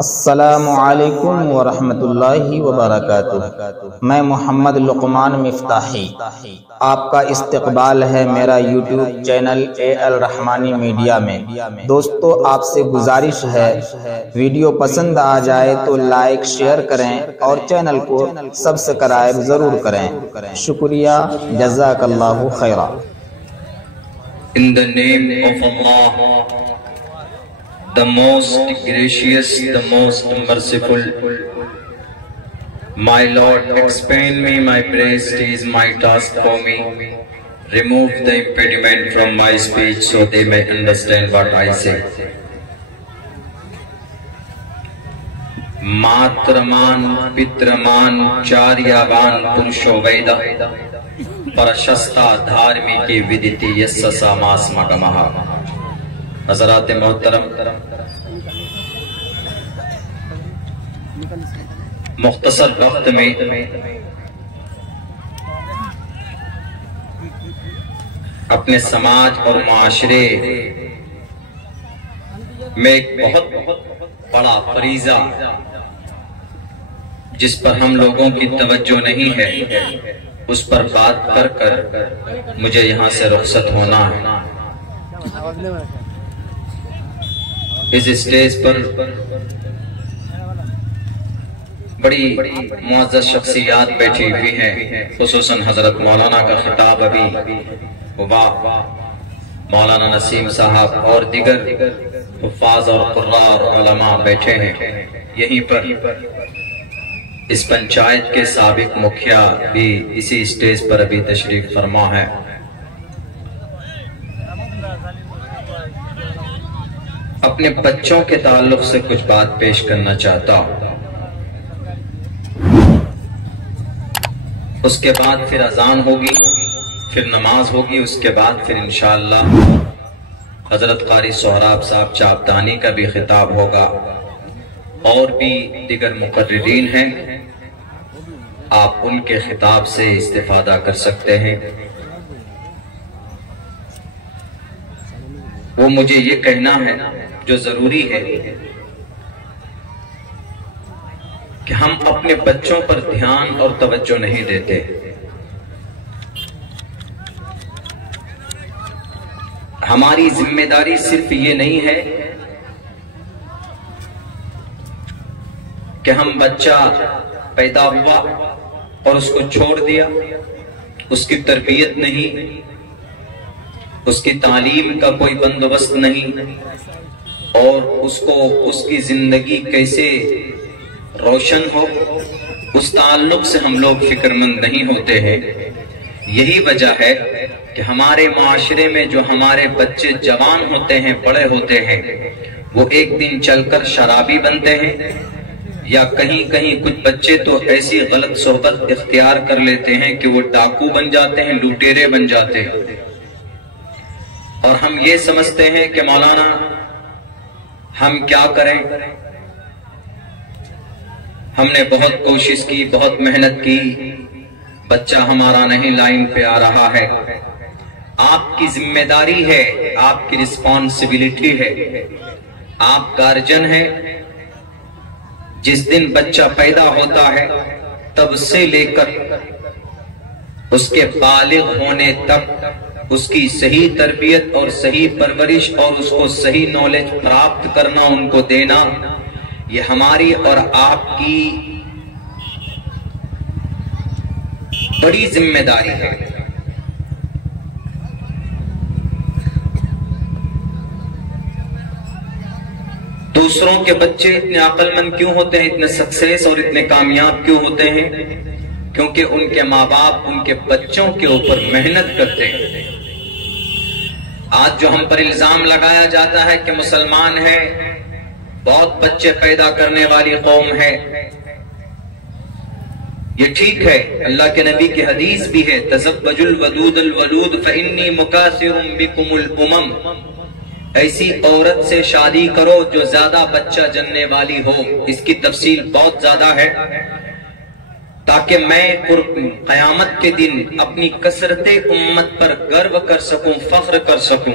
अस्सलामुअलैकुम वरहमतुल्लाहि वबरकातुह। मैं मोहम्मद लुकमान मिफ्ताही, आपका इस्तकबाल है मेरा YouTube channel AL Rahmani media में। दोस्तों, आपसे गुजारिश है, वीडियो पसंद आ जाए तो लाइक शेयर करें और चैनल को सब्सक्राइब ज़रूर करें। शुक्रिया, जज़ाकल्लाहु Khaira. In the name of Allah, the most gracious, the most merciful. My Lord, expand me my breast is my task for me. Remove the impediment from my speech so they may understand what I say. मात्रमान पित्रमान चार्यावान पुरुषो वैद परशस्ता धार्मिकी विदिति यस्य समास मगमः। हज़रात मोहतरम, मुख्तसर वक्त में अपने समाज और माशरे में एक बहुत बड़ा फरीजा जिस पर हम लोगों की तवज्जो नहीं है, उस पर बात कर कर मुझे यहाँ से रुखसत होना है। इस स्टेज पर बड़ी मुअज़्ज़ज़ शख्सियात बैठी हुई हैं, खुसूसन हजरत मौलाना का खिताब अभी वाह, मौलाना नसीम साहब और दिगर हुफ़ाज़ और क़ुर्रा और उलमा बैठे हैं। यहीं पर इस पंचायत के साबिक मुखिया भी इसी स्टेज पर अभी तशरीफ फरमा है। अपने बच्चों के ताल्लुक से कुछ बात पेश करना चाहता हूं, उसके बाद फिर अजान होगी, फिर नमाज होगी, उसके बाद फिर इंशाअल्लाह हजरत क़ारी सोहराब साहब चापदानी का भी खिताब होगा और भी दिगर मुकर्रिरीन हैं, आप उनके खिताब से इस्तिफादा कर सकते हैं। वो मुझे ये कहना है जो जरूरी है कि हम अपने बच्चों पर ध्यान और तवज्जो नहीं देते। हमारी जिम्मेदारी सिर्फ ये नहीं है कि हम बच्चा पैदा हुआ और उसको छोड़ दिया, उसकी तरबियत नहीं, उसकी तालीम का कोई बंदोबस्त नहीं और उसको उसकी जिंदगी कैसे रोशन हो उस ताल्लुक से हम लोग फिक्रमंद नहीं होते हैं। यही वजह है कि हमारे माशरे में जो हमारे बच्चे जवान होते हैं, बड़े होते हैं, वो एक दिन चलकर शराबी बनते हैं या कहीं कहीं कुछ बच्चे तो ऐसी गलत सोहबत इख्तियार कर लेते हैं कि वो डाकू बन जाते हैं, लुटेरे बन जाते हैं। और हम ये समझते हैं कि मौलाना हम क्या करें, हमने बहुत कोशिश की, बहुत मेहनत की, बच्चा हमारा नहीं लाइन पे आ रहा है। आपकी जिम्मेदारी है, आपकी रिस्पॉन्सिबिलिटी है, आप गार्जियन हैं। जिस दिन बच्चा पैदा होता है तब से लेकर उसके बालिग होने तक उसकी सही तरबियत और सही परवरिश और उसको सही नॉलेज प्राप्त करना, उनको देना, ये हमारी और आपकी बड़ी जिम्मेदारी है। दूसरों के बच्चे इतने अक्लमंद क्यों होते हैं, इतने सक्सेस और इतने कामयाब क्यों होते हैं? क्योंकि उनके माँ बाप उनके बच्चों के ऊपर मेहनत करते हैं। आज जो हम पर इल्जाम लगाया जाता है कि मुसलमान है, बहुत बच्चे पैदा करने वाली कौम है, ये ठीक है। अल्लाह के नबी की हदीस भी है, तज़व्वजुल वदूदल वलूद फ़इन्नी मुकासिरुम बिकुमुल उमम। ऐसी औरत से शादी करो जो ज्यादा बच्चा जनने वाली हो। इसकी तफसील बहुत ज्यादा है, ताकि मैं क़यामत के दिन अपनी कसरते उम्मत पर गर्व कर सकूं, फख्र कर सकूं।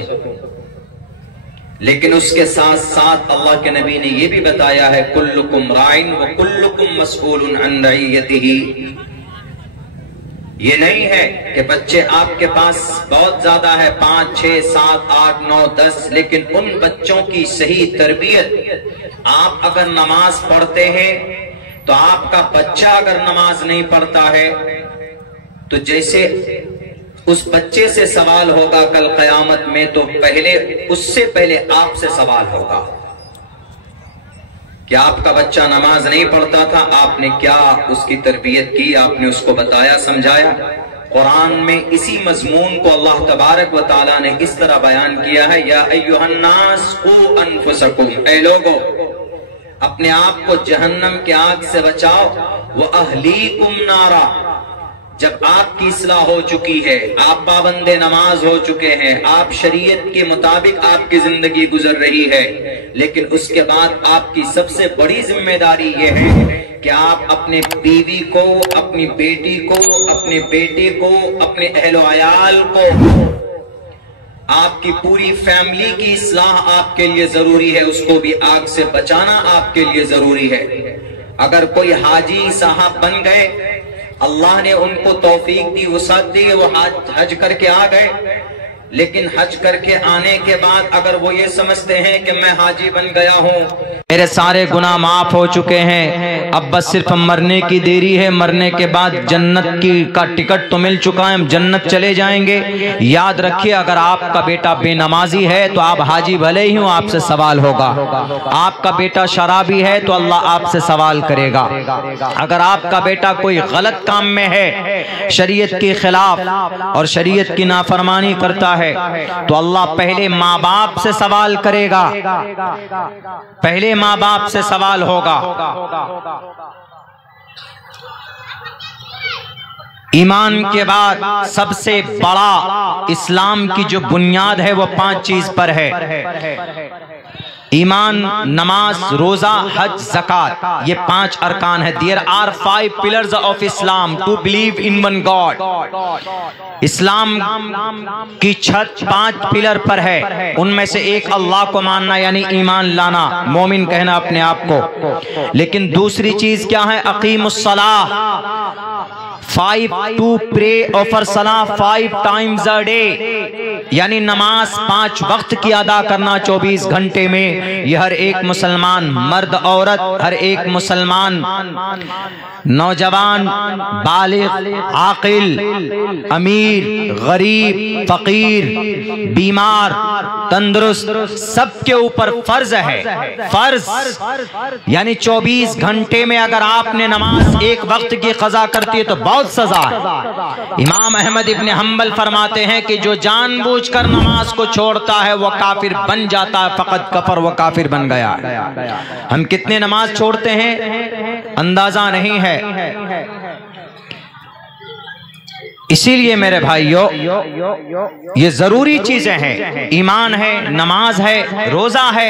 लेकिन उसके साथ साथ अल्लाह के नबी ने यह भी बताया है, कुल्लुकुम राइन व कुल्लुकुम मसऊलुन अन रइयतिही। ये नहीं है कि बच्चे आपके पास बहुत ज्यादा है, 5, 6, 7, 8, 9, 10, लेकिन उन बच्चों की सही तरबियत, आप अगर नमाज पढ़ते हैं तो आपका बच्चा अगर नमाज नहीं पढ़ता है तो जैसे उस बच्चे से सवाल होगा कल कयामत में, तो उससे पहले आपसे सवाल होगा कि आपका बच्चा नमाज नहीं पढ़ता था, आपने क्या उसकी तरबियत की, आपने उसको बताया, समझाया। कुरान में इसी मजमून को अल्लाह तबारक व तआला ने इस तरह बयान किया है, या अय्युहन्नास कू अनफुसकुम, ऐ लोगो अपने आप को जहन्नम के आग से बचाओ, व अहलीकुम नारा, जब आपकी इस्लाह हो चुकी है, आप पाबंदे नमाज हो चुके हैं, आप शरीयत के मुताबिक आपकी जिंदगी गुजर रही है, लेकिन उसके बाद आपकी सबसे बड़ी जिम्मेदारी यह है कि आप अपने बीवी को, अपनी बेटी को, अपने बेटे को, अपने अहलो अयाल को, आपकी पूरी फैमिली की इस्लाह आपके लिए जरूरी है, उसको भी आग से बचाना आपके लिए जरूरी है। अगर कोई हाजी साहब बन गए, अल्लाह ने उनको तौफीक दी, वसात दी, वो हज करके आ गए, लेकिन हज करके आने के बाद अगर वो ये समझते हैं कि मैं हाजी बन गया हूँ, मेरे सारे गुनाह माफ हो चुके हैं, अब बस सिर्फ मरने की देरी है, मरने के बाद जन्नत का टिकट तो मिल चुका है, हम जन्नत चले जाएंगे। याद रखिए, अगर आपका बेटा बेनमाजी है तो आप हाजी भले ही हो, आपसे सवाल होगा। आपका बेटा शराबी है तो अल्लाह आपसे सवाल करेगा। अगर आपका बेटा कोई गलत काम में है, शरीयत के खिलाफ और शरीयत की नाफरमानी करता है, तो अल्लाह पहले माँ बाप से सवाल करेगा, पहले माँ बाप से सवाल होगा। ईमान के बाद सबसे बड़ा इस्लाम की जो बुनियाद है वो 5 चीज पर है। ईमान, नमाज, रोजा, हज, ज़कात, ये 5 अरकान है। There are 5 pillars of Islam to believe in one God. इस्लाम की छत 5 पिलर पर है, उनमें से एक अल्लाह को मानना यानी ईमान लाना, मोमिन कहना अपने आप को। लेकिन दूसरी चीज क्या है? अकीमुस्सलाह, 5 टू प्रे ऑफर सलाह 5 टाइम्स अ डे, यानी नमाज 5 वक्त की अदा करना 24 घंटे में। यह हर एक मुसलमान, मर्द औरत, हर एक मुसलमान, नौजवान, बालिग, आकिल, अमीर, गरीब, फकीर, बीमार, तंदुरुस्त, सबके ऊपर फर्ज है। फर्ज यानी 24 घंटे में अगर आपने नमाज एक वक्त की कज़ा करती है तो बहुत सजा है। इमाम अहमद इब्न हम्बल फरमाते हैं कि जो जानबूझकर नमाज को छोड़ता है वो काफिर बन जाता है, फकत कफर, वो काफिर बन गया। हम कितने नमाज छोड़ते हैं अंदाजा नहीं है। इसीलिए मेरे भाइयों, ये जरूरी चीजें हैं। ईमान है, नमाज है, रोजा है,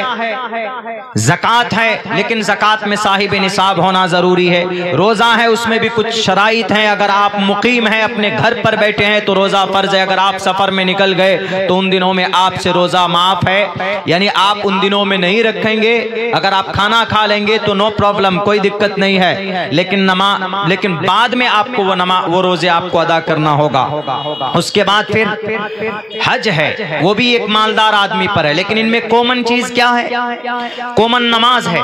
ज़कात है, लेकिन ज़कात में साहिब निसाब होना जरूरी है। रोजा है, उसमें भी कुछ शराइत हैं। अगर आप मुकीम हैं, अपने घर पर बैठे हैं तो रोजा फर्ज है। अगर आप सफर में निकल गए तो उन दिनों में आपसे रोजा माफ है, यानी आप उन दिनों में नहीं रखेंगे। अगर आप खाना खा लेंगे तो नो प्रॉब्लम, कोई दिक्कत नहीं है, लेकिन बाद में आपको वो रोजे आपको अदा करना होगा। उसके बाद फिर हज है, वो भी एक मालदार आदमी पर है, लेकिन इनमें कॉमन चीज क्या है? कॉमन नमाज है।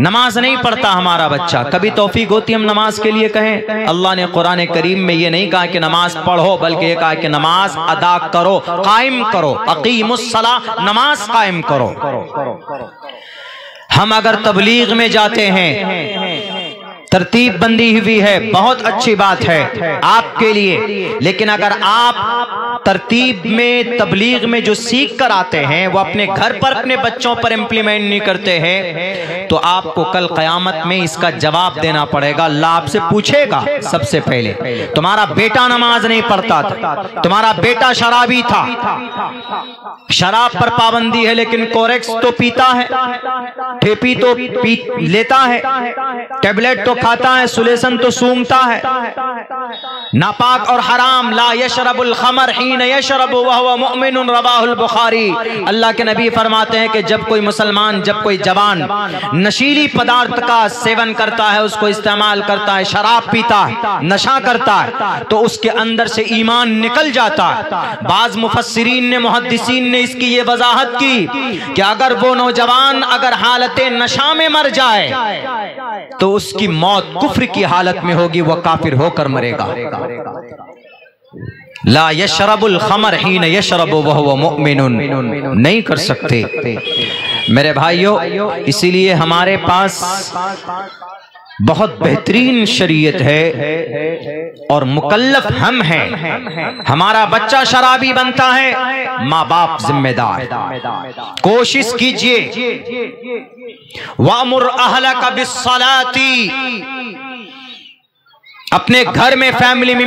नमाज नहीं पढ़ता हमारा बच्चा, कभी तौफीक होती हम नमाज के लिए कहें? अल्लाह ने कुरान करीम में ये नहीं कहा कि नमाज पढ़ो, बल्कि ये कहा कि नमाज अदा करो, कायम करो। अकीमुस्सलाह, नमाज कायम करो। हम अगर तबलीग में जाते हैं, तरतीब बंदी हुई है, बहुत अच्छी बात है आपके लिए, लेकिन अगर आप तरतीब में, तबलीग में जो सीख कर आते हैं वो अपने घर पर अपने बच्चों पर इम्प्लीमेंट नहीं करते हैं, तो आपको कल क़यामत में इसका जवाब देना पड़ेगा। अल्लाह आपसे पूछेगा सबसे पहले, तुम्हारा बेटा नमाज नहीं पढ़ता था, तुम्हारा बेटा शराबी था, शराब पर पाबंदी है लेकिन कोरेक्स तो पीता है, ठेपी तो लेता है, टेबलेट तो खाता है, सुलेसन तो सूंघता है, नापाक और हराम, ला यशरबुल खमर हीन यशरबु व हुवा मुमिनुन रवाहुल बुखारी। अल्लाह के नबी फरमाते हैं कि जब कोई मुसलमान, जब कोई जवान नशीली पदार्थ का सेवन करता है, उसको इस्तेमाल करता है, शराब पीता है, नशा करता है, तो उसके अंदर से ईमान निकल जाता है। बाज मुफस्सिरीन ने, मुहद्दिसीन ने इसकी ये वजाहत की कि अगर वो नौजवान अगर हालत नशा में मर जाए तो उसकी मौत कुफ्र की हालत में होगी, वह काफिर होकर मरेगा। ला यशरबुल खमर हीन यशरबु व हुवा मुमिनुन, नहीं कर सकते मेरे भाइयों। इसीलिए हमारे पास बहुत बेहतरीन शरीयत है और मुकल्लफ हम हैं। हमारा बच्चा शराबी बनता है, माँ बाप जिम्मेदार। कोशिश कीजिए, वामुर अहलका बिस्सलाती, अपने घर में फैमिली में